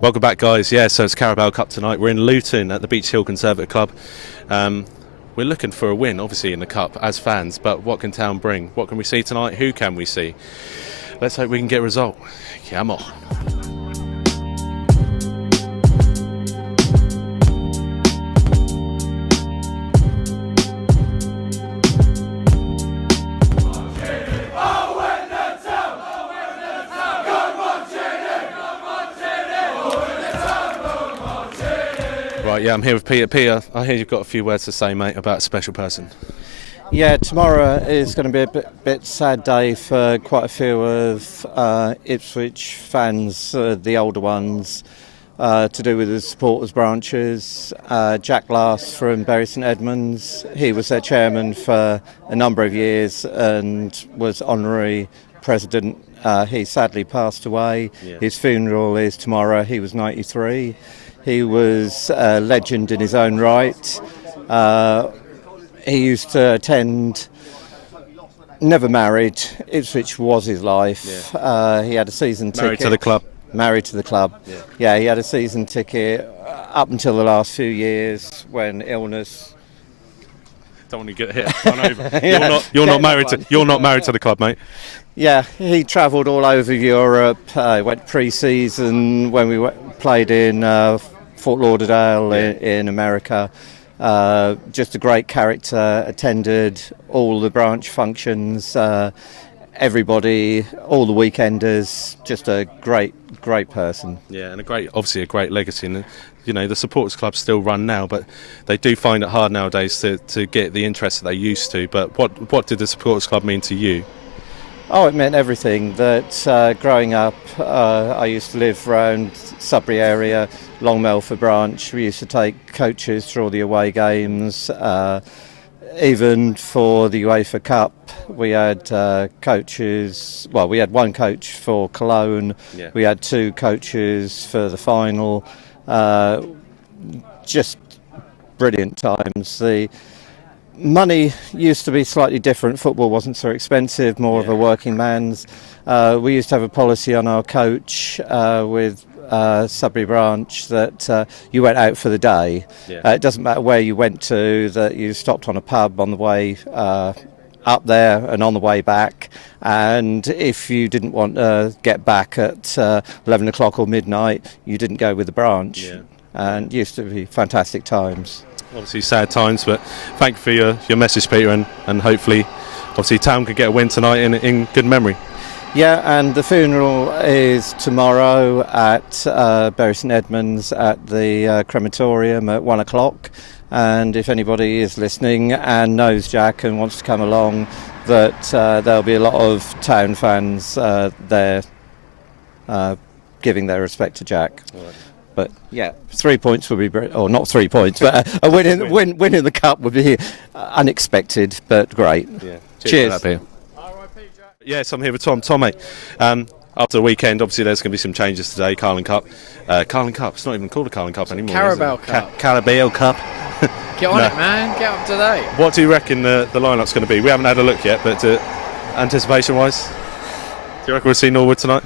Welcome back, guys. Yeah, so it's Carabao Cup tonight. We're in Luton at the Beach Hill Conservative Club. We're looking for a win, obviously, in the Cup as fans, but what can town bring? What can we see tonight? Who can we see? Let's hope we can get a result. Come on. Right, yeah, I'm here with Peter. Peter, I hear you've got a few words to say, mate, about a special person. Yeah, tomorrow is going to be a bit sad day for quite a few of Ipswich fans, the older ones, to do with the supporters branches. Jack Last from Bury St Edmunds, he was their chairman for a number of years and was honorary president. He sadly passed away. Yeah. His funeral is tomorrow. He was 93. He was a legend in his own right. He used to attend, never married. Ipswich was his life. Yeah. He had a season ticket. Married to the club. Married to the club. Yeah, he had a season ticket up until the last few years when illness. Don't want to get hit. Run over. You're not married to the club, mate. Yeah, he travelled all over Europe. Went pre-season when we played in Fort Lauderdale in America. Just a great character, attended all the branch functions, everybody, all the weekenders, just a great person. Yeah, and obviously a great legacy. And you know, the supporters clubs still run now, but they do find it hard nowadays to get the interest that they used to. But what did the supporters club mean to you? Oh, it meant everything. That growing up, I used to live around Sudbury area, Long Melford branch. We used to take coaches through all the away games. Even for the UEFA Cup, we had coaches. Well, we had one coach for Cologne. Yeah. We had two coaches for the final. Just brilliant times. The money used to be slightly different. Football wasn't so expensive, more of a working man's. We used to have a policy on our coach with Sudbury branch that you went out for the day. Yeah. It doesn't matter where you went to, that you stopped on a pub on the way up there and on the way back. And if you didn't want to get back at 11 o'clock or midnight, you didn't go with the branch. Yeah. And it used to be fantastic times. Obviously sad times, but thank you for your message, Peter, and hopefully obviously town could get a win tonight in good memory. Yeah, and the funeral is tomorrow at Bury St Edmunds at the crematorium at 1 o'clock. And if anybody is listening and knows Jack and wants to come along, that there'll be a lot of town fans there giving their respect to Jack. Right. But yeah, 3 points would be, or not 3 points, but a win in the cup would be unexpected, but great. Yeah. Cheers. For that, yes, I'm here with Tom. Tom, mate, after the weekend, obviously there's going to be some changes today. Carling Cup. Carling Cup, it's not even called a Carling Cup anymore. Carabao Cup. Carabao Cup. Get on it, man. Get up to date. What do you reckon the lineup's going to be? We haven't had a look yet, but anticipation-wise, do you reckon we'll see Norwood tonight?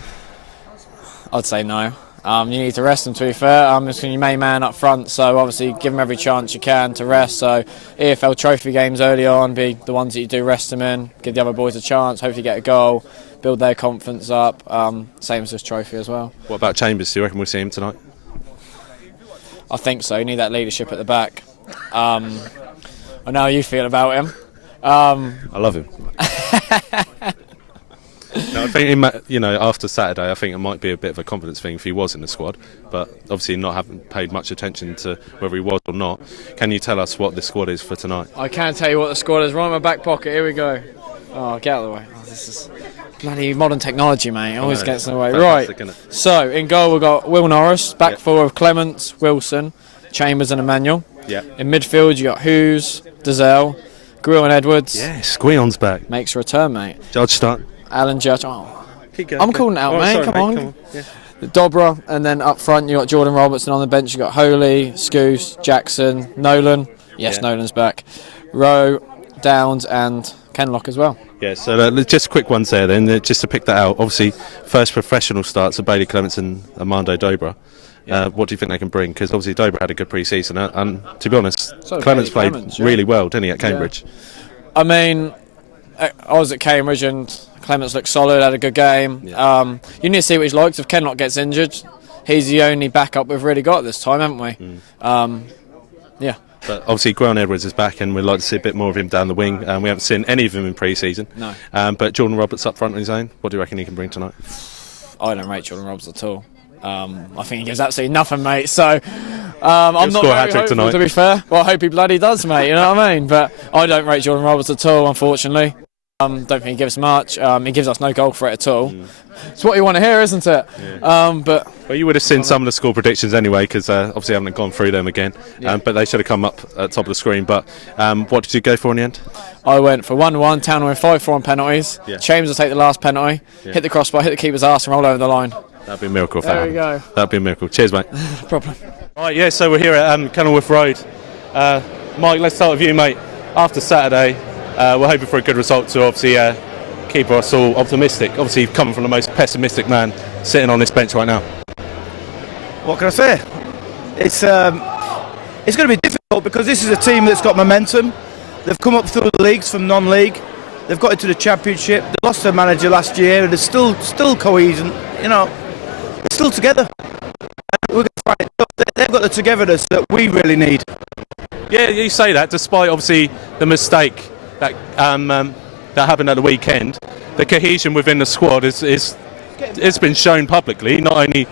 I'd say no. You need to rest them, to be fair. It's your main man up front, so obviously give them every chance you can to rest. So EFL Trophy games early on, be the ones that you do rest them in, give the other boys a chance, hopefully get a goal, build their confidence up. Same as this trophy as well. What about Chambers? Do you reckon we'll see him tonight? I think so. You need that leadership at the back. I know how you feel about him. I love him. No, I think after Saturday, I think it might be a bit of a confidence thing if he was in the squad, but obviously not having paid much attention to whether he was or not. Can you tell us what the squad is for tonight? I can tell you what the squad is. Right in my back pocket. Here we go. Oh, get out of the way. Oh, this is bloody modern technology, mate. It always gets in the way. Right. So in goal we've got Will Norris. Back four of Clements, Wilson, Chambers, and Emmanuel. Yeah. In midfield you got Hughes, Dazelle, Grill and Edwards. Yeah, Squeon's back. Makes a return, mate. Judge start. Alan Judge. Oh, I'm calling it out, mate. Sorry, come on. Yeah. Dobra, and then up front you got Jordan Robertson. On the bench you got Holy, Scoose, Jackson, Nolan. Yes, Nolan's back. Rowe, Downs, and Kenlock as well. Yeah, so just quick ones there then, just to pick that out. Obviously, first professional starts are Bailey Clements and Armando Dobra. What do you think they can bring? Because obviously Dover had a good pre-season, and to be honest, So Clements played Clements, really well, didn't he, at Cambridge? I mean, I was at Cambridge and Clements looked solid, had a good game. Yeah. You need to see what he's like. If Kenilworth gets injured, he's the only backup we've really got this time, haven't we? Yeah. But obviously, Grant Edwards is back, and we'd like to see a bit more of him down the wing. We haven't seen any of him in pre-season. No. But Jordan Roberts up front on his own. What do you reckon he can bring tonight? I don't rate Jordan Roberts at all. I think he gives absolutely nothing, mate. So I'm not very hopeful, tonight. to be fair. Well, I hope he bloody does, mate. You know what I mean? But I don't rate Jordan Roberts at all, unfortunately. Don't think he gives much. He gives us no goal threat at all. It's what you want to hear, isn't it? Yeah. But well, you would have seen some of the score predictions anyway, because obviously I haven't gone through them again. But they should have come up at the top of the screen. But what did you go for in the end? I went for 1-1. Town win 5-4 on penalties. Yeah. Chambers will take the last penalty, hit the crossbar, hit the keeper's arse, and roll over the line. That'd be a miracle. There we go. That'd be a miracle. Cheers, mate. No problem. All right, so we're here at Kenilworth Road. Mike, let's start with you, mate. After Saturday, we're hoping for a good result to obviously keep us all optimistic. Obviously, coming from the most pessimistic man sitting on this bench right now. What can I say? It's going to be difficult because this is a team that's got momentum. They've come up through the leagues from non-league. They've got into the championship. They lost their manager last year, and they're still cohesion. You know, they're still together. We're going to fight. They've got the togetherness that we really need. Yeah, you say that, despite obviously the mistake that that happened at the weekend. The cohesion within the squad it's been shown publicly, not only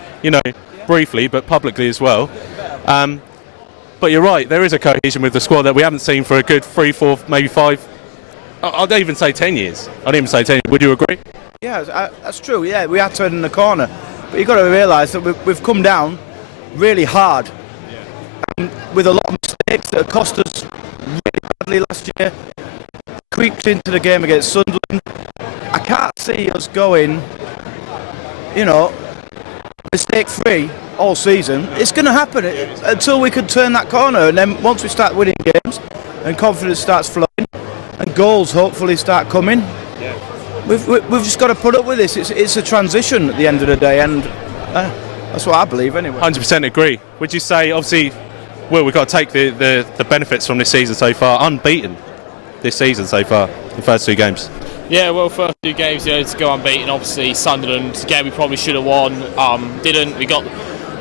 briefly, but publicly as well. But you're right, there is a cohesion with the squad that we haven't seen for a good 3, 4, maybe 5. I'd even say 10 years. I'd even say 10 years. Would you agree? Yeah, that's true. Yeah, we are turning the corner, but you've got to realise that we've come down really hard, with a lot of mistakes that have cost us really badly last year. Creeped into the game against Sunderland. I can't see us going, mistake-free all season. It's going to happen until we can turn that corner, and then once we start winning games and confidence starts flowing and goals hopefully start coming, we've just got to put up with this. It's a transition at the end of the day, and that's what I believe anyway. 100% agree. Would you say, obviously, we've got to take the benefits from this season so far, unbeaten this season so far, the first 2 games? Yeah, well, first 2 games, to go unbeaten. Obviously, Sunderland, game we probably should have won. Didn't.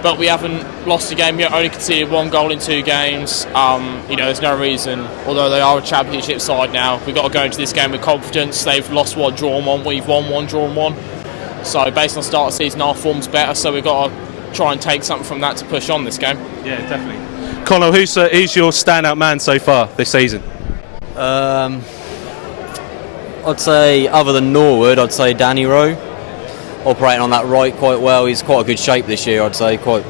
But we haven't lost a game yet. Only conceded 1 goal in 2 games. There's no reason. Although they are a championship side now, we've got to go into this game with confidence. They've lost 1, drawn 1. We've won 1, drawn 1. So based on the start of the season, our form's better. So we've got to try and take something from that to push on this game. Yeah, definitely. Connell, who's your standout man so far this season? I'd say, other than Norwood, I'd say Danny Rowe, operating on that right quite well. He's quite a good shape this year, I'd say, quite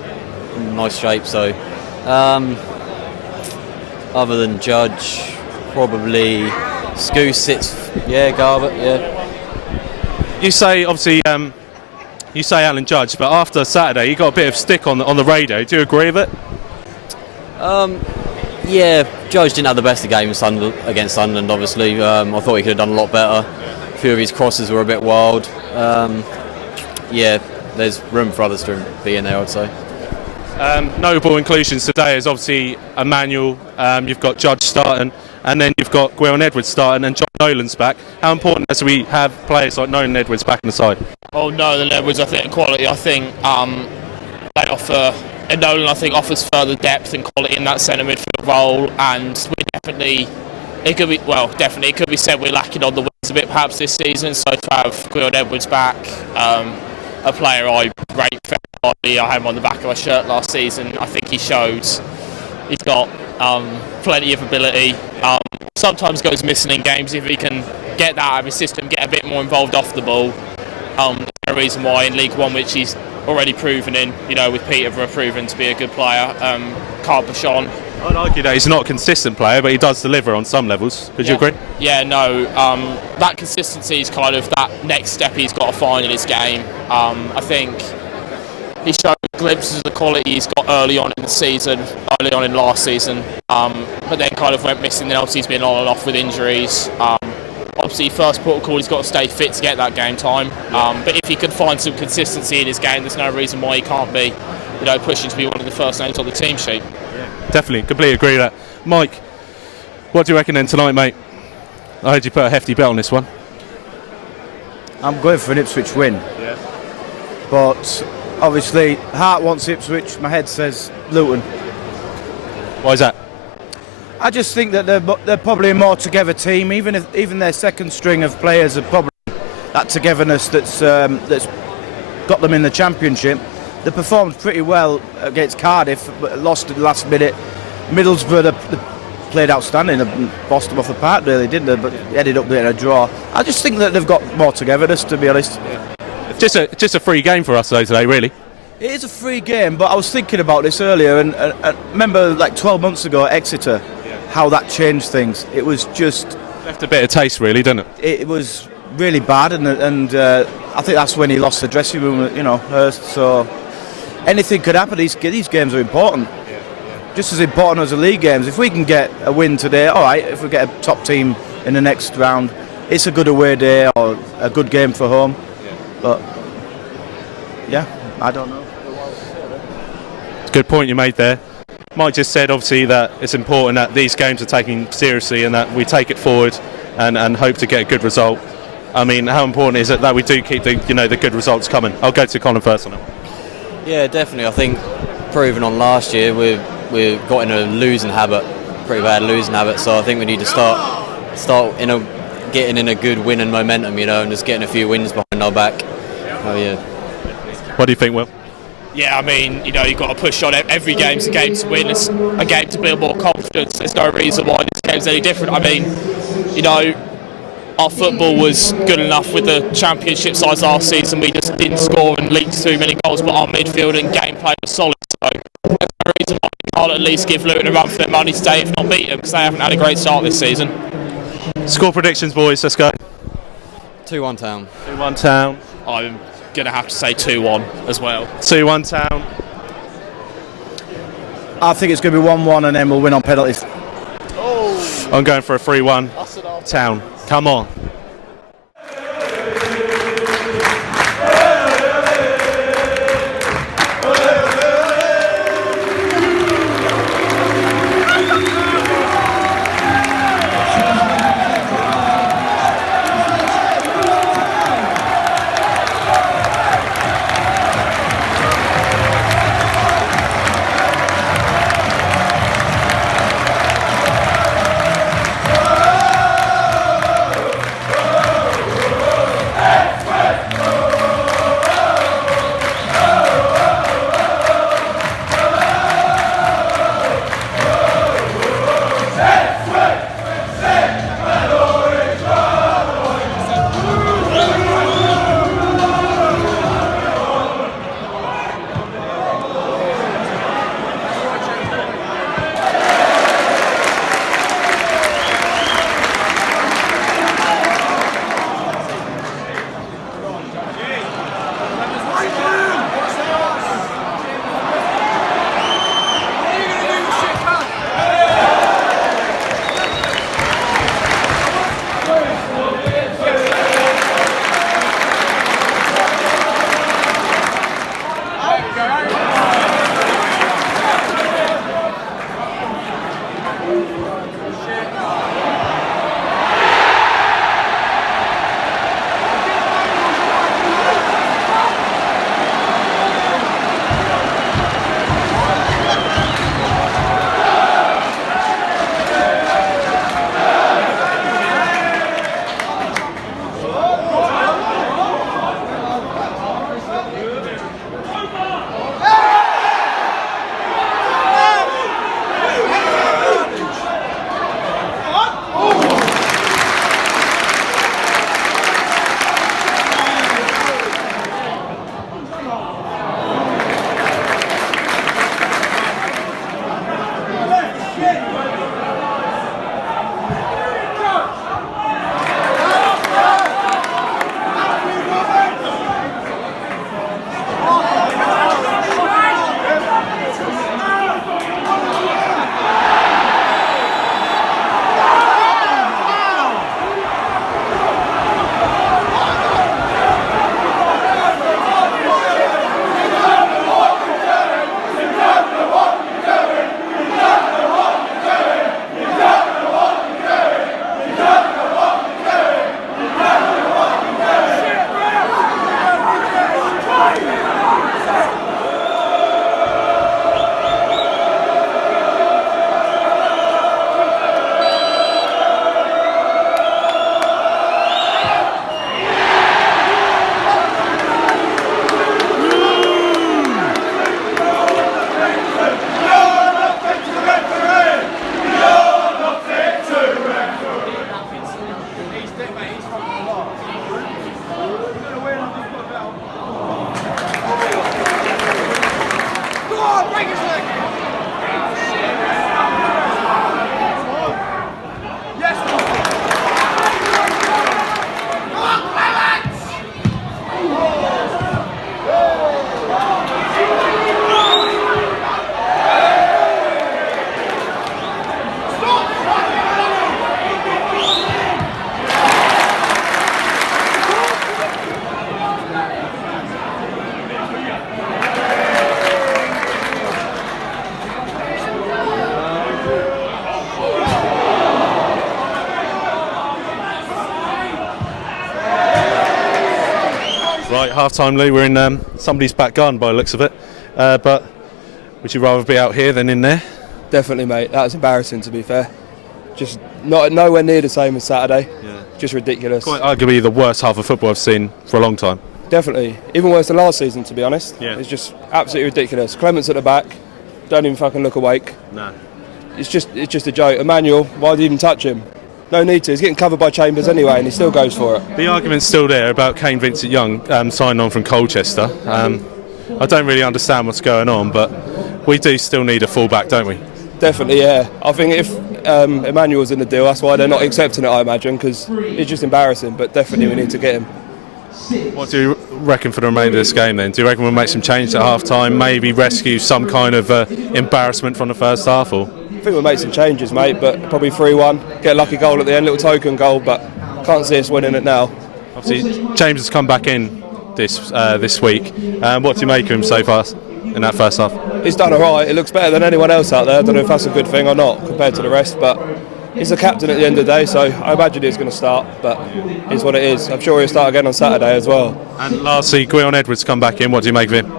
nice shape. So, other than Judge, probably Scoose sits. Yeah, Garbutt. Yeah. You say obviously, you say Alan Judge, but after Saturday, he got a bit of stick on the radio. Do you agree with it? Yeah, Judge didn't have the best of games against Sunderland, obviously. I thought he could have done a lot better. A few of his crosses were a bit wild. There's room for others to be in there, I'd say. Notable inclusions today is obviously Emmanuel, you've got Judge starting, and then you've got Gwyn Edwards starting, and John Nolan's back. How important is we have players like Nolan Edwards back in the side? Oh, Nolan Edwards, I think quality. I think they offer. And Nolan, I think, offers further depth and quality in that centre midfield role, and we definitely, it could be said we're lacking on the wings a bit perhaps this season. So to have Gwyn Edwards back, a player I rate very highly. I had him on the back of my shirt last season. I think he showed he's got plenty of ability. Sometimes goes missing in games. If he can get that out of his system, get a bit more involved off the ball, there's no reason why in League One, which he's already proven in, with Peterborough proven to be a good player, can't push on. I'd argue that he's not a consistent player, but he does deliver on some levels. Would you agree? Yeah, no. That consistency is kind of that next step he's got to find in his game. I think he showed glimpses of the quality he's got early on in last season, but then kind of went missing. Then obviously he's been on and off with injuries. Obviously, first protocol, he's got to stay fit to get that game time. But if he can find some consistency in his game, there's no reason why he can't be pushing to be one of the first names on the team sheet. Definitely, completely agree with that. Mike, what do you reckon then tonight, mate? I heard you put a hefty bet on this one. I'm going for an Ipswich win. Yeah. But obviously, heart wants Ipswich. My head says Luton. Why is that? I just think that they're probably a more together team. Even their second string of players are probably that togetherness that's got them in the Championship. They performed pretty well against Cardiff, but lost in the last minute. Middlesbrough they played outstanding and bossed them off the park, really, didn't they? But ended up getting a draw. I just think that they've got more togetherness, to be honest. Just a free game for us though today, really. It is a free game, but I was thinking about this earlier, and remember like 12 months ago at Exeter, how that changed things. It was just Left a bit of taste, really, didn't it? it was really bad, and I think that's when he lost the dressing room, Hurst. So anything could happen. These games are important, just as important as the league games. If we can get a win today, all right. If we get a top team in the next round, it's a good away day or a good game for home. But yeah, I don't know. Good point you made there. Mike just said obviously that it's important that these games are taken seriously and that we take it forward and hope to get a good result. I mean, how important is it that we do keep the good results coming? I'll go to Colin first on that. Yeah, definitely. I think proving on last year we've got in a losing habit, pretty bad losing habit. So I think we need to start getting in a good winning momentum, and just getting a few wins behind our back. Oh yeah. What do you think, Will? Yeah, I mean, you've got to push on it. Every game's a game to win. It's a game to build more confidence. There's no reason why this game's any different. I mean, our football was good enough with the Championship sides last season. We just didn't score and leak too many goals, but our midfield and gameplay was solid. So there's no reason why we can't at least give Luton a run for their money today, if not beat them, because they haven't had a great start this season. Score predictions, boys. Let's go. 2-1 Town. 2-1 Town. I'm going to have to say 2-1 as well. 2-1 Town. I think it's going to be 1-1, and then we'll win on penalties. I'm going for a 3-1 Town. Come on. Right, half-time, Lou. We're in somebody's back garden by the looks of it. But would you rather be out here than in there? Definitely, mate. That was embarrassing, to be fair. Just nowhere near the same as Saturday. Yeah. Just ridiculous. Quite arguably the worst half of football I've seen for a long time. Definitely. Even worse than last season, to be honest. Yeah. It's just absolutely ridiculous. Clement's at the back. Don't even fucking look awake. No. It's just a joke. Emmanuel, why did he even touch him? No need to. He's getting covered by Chambers anyway, and he still goes for it. The argument's still there about Kane Vincent-Young signing on from Colchester. I don't really understand what's going on, but we do still need a full-back, don't we? Definitely, yeah. I think if Emmanuel's in the deal, that's why they're not accepting it, I imagine, because it's just embarrassing, but definitely we need to get him. What do you reckon for the remainder of this game then? Do you reckon we'll make some change at half-time, maybe rescue some kind of embarrassment from the first half? Or? I think we'll make some changes, mate, but probably 3-1. Get a lucky goal at the end, little token goal, but can't see us winning it now. Obviously, James has come back in this week. What do you make of him so far in that first half? He's done all right. It looks better than anyone else out there. I don't know if that's a good thing or not compared to the rest, but he's the captain at the end of the day, so I imagine he's going to start, but it's what it is. I'm sure he'll start again on Saturday as well. And lastly, Gwion Edwards come back in. What do you make of him?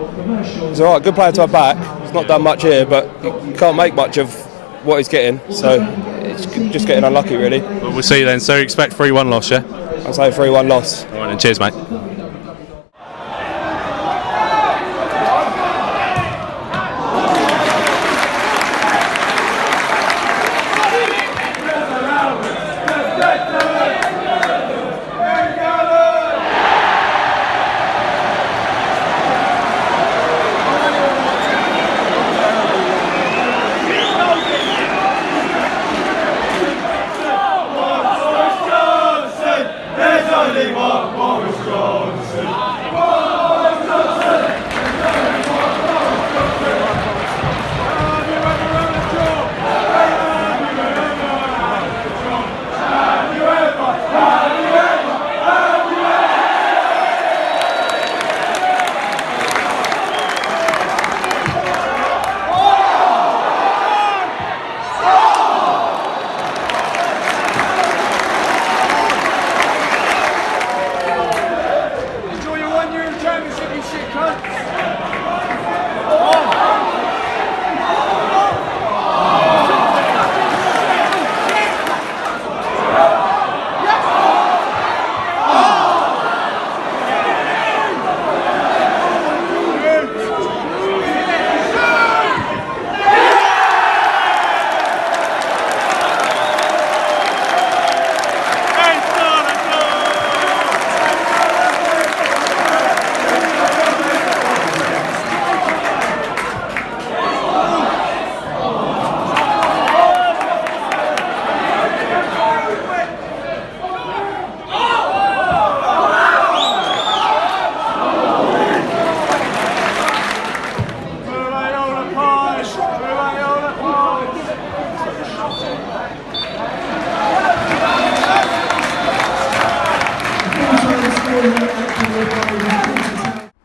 He's all right, good player to have back. He's not done much here, but you can't make much of what he's getting, so it's just getting unlucky, really. Well, we'll see then. So you expect 3-1 loss, yeah? I'll say 3-1 loss. All right, then. Cheers, mate.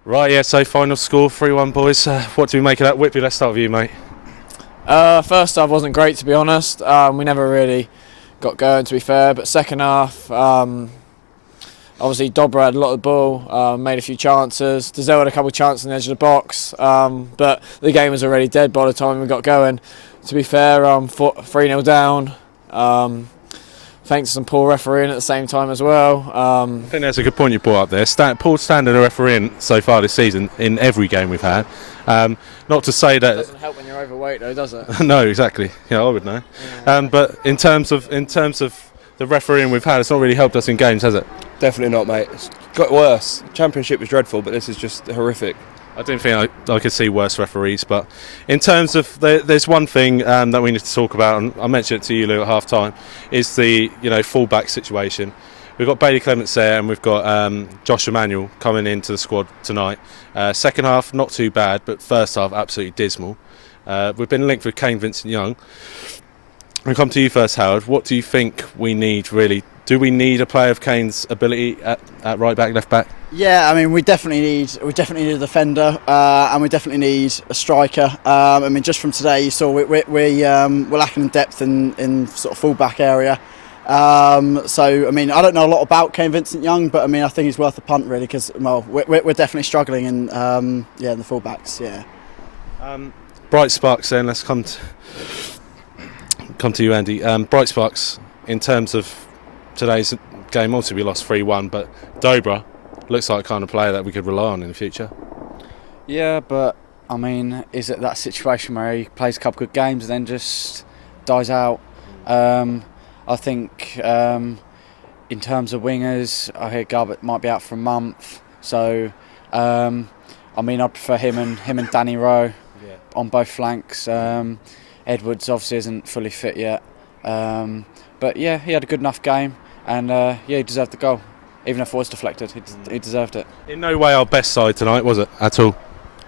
Right, yeah, so final score, 3-1, boys. What do we make of that? Whitby, let's start with you, mate. First half wasn't great, to be honest. We never really got going, to be fair, but second half, obviously Dobra had a lot of the ball, made a few chances. Dazelle had a couple of chances on the edge of the box, but the game was already dead by the time we got going. To be fair, 3-0 down. Thanks to some poor refereeing at the same time as well. I think that's a good point you brought up there. Poor standard of refereeing so far this season in every game we've had. Not to say that it doesn't help when you're overweight, though, does it? No, exactly. Yeah, I would know. Yeah. But in terms of the refereeing we've had, it's not really helped us in games, has it? Definitely not, mate. It's got worse. Championship was dreadful, but this is just horrific. I didn't think I could see worse referees, but in terms of there's one thing that we need to talk about, and I mentioned it to you, Lou, at half time, is the full-back situation. We've got Bailey Clements there, and we've got Josh Emanuel coming into the squad tonight. Second half, not too bad, but first half, absolutely dismal. We've been linked with Kane Vincent-Young. I'll come to you first, Howard. What do you think we need, really? Do we need a player of Kane's ability at right back, left back? Yeah, I mean, we definitely need a defender, and we definitely need a striker. I mean, just from today, you saw we're lacking in depth in sort of full-back area. So, I mean, I don't know a lot about Kane Vincent-Young, but I mean, I think he's worth a punt, really, because we're definitely struggling in the full-backs. Yeah. Bright sparks. Then let's come to you, Andy. Bright sparks in terms of today's game. Obviously, we lost 3-1, but Dobra looks like a kind of player that we could rely on in the future. Yeah, but I mean, is it that situation where he plays a couple good games and then just dies out? I think in terms of wingers, I hear Garbutt might be out for a month. So I mean, I prefer him and Danny Rowe on both flanks. Edwards obviously isn't fully fit yet, but yeah, he had a good enough game, and he deserved the goal. Even if it was deflected, he deserved it. In no way our best side tonight, was it, at all?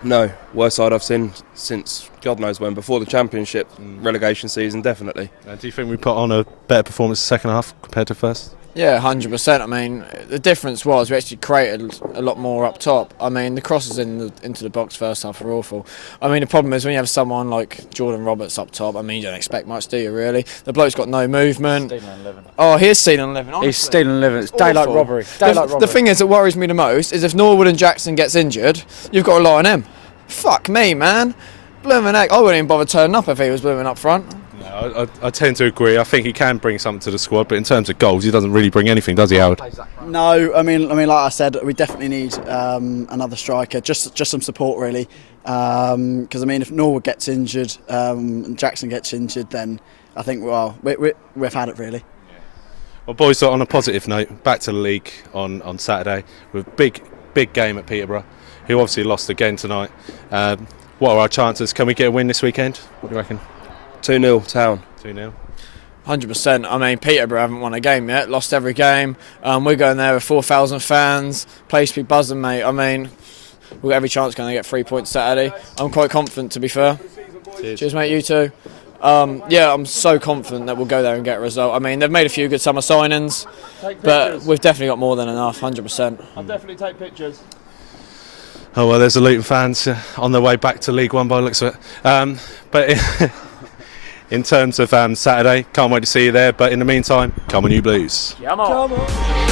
No, worst side I've seen since God knows when, before the Championship relegation season, definitely. Do you think we put on a better performance the second half compared to first? Yeah, 100%. I mean, the difference was we actually created a lot more up top. I mean, the crosses into the box first half were awful. I mean, the problem is when you have someone like Jordan Roberts up top, I mean, you don't expect much, do you, really? The bloke's got no movement. Stealing 11. Oh, he is stealing 11, honestly. He's stealing 11. It's daylight robbery. The thing is that worries me the most is if Norwood and Jackson gets injured, you've got to rely on him. Fuck me, man. Blooming heck. I wouldn't even bother turning up if he was blooming up front. No, I tend to agree. I think he can bring something to the squad, but in terms of goals, he doesn't really bring anything, does he, Howard? No, I mean, like I said, we definitely need another striker, just some support, really. Because I mean, if Norwood gets injured and Jackson gets injured, then I think we've had it, really. Well, boys, on a positive note, back to the league on Saturday with a big game at Peterborough, who obviously lost again tonight. What are our chances? Can we get a win this weekend? What do you reckon? 2-0 Town. 2-0. 100%. I mean, Peterborough haven't won a game yet, lost every game. We're going there with 4,000 fans, place be buzzing, mate. I mean, we've got every chance going to get 3 points Saturday. I'm quite confident, to be fair. Cheers, mate, you too. Yeah, I'm so confident that we'll go there and get a result. I mean, they've made a few good summer signings, but we've definitely got more than enough, 100%. I'll definitely take pictures. Oh, well, there's the Luton fans on their way back to League One by the looks of it. But in terms of Saturday, can't wait to see you there. But in the meantime, come on, you Blues. Come on.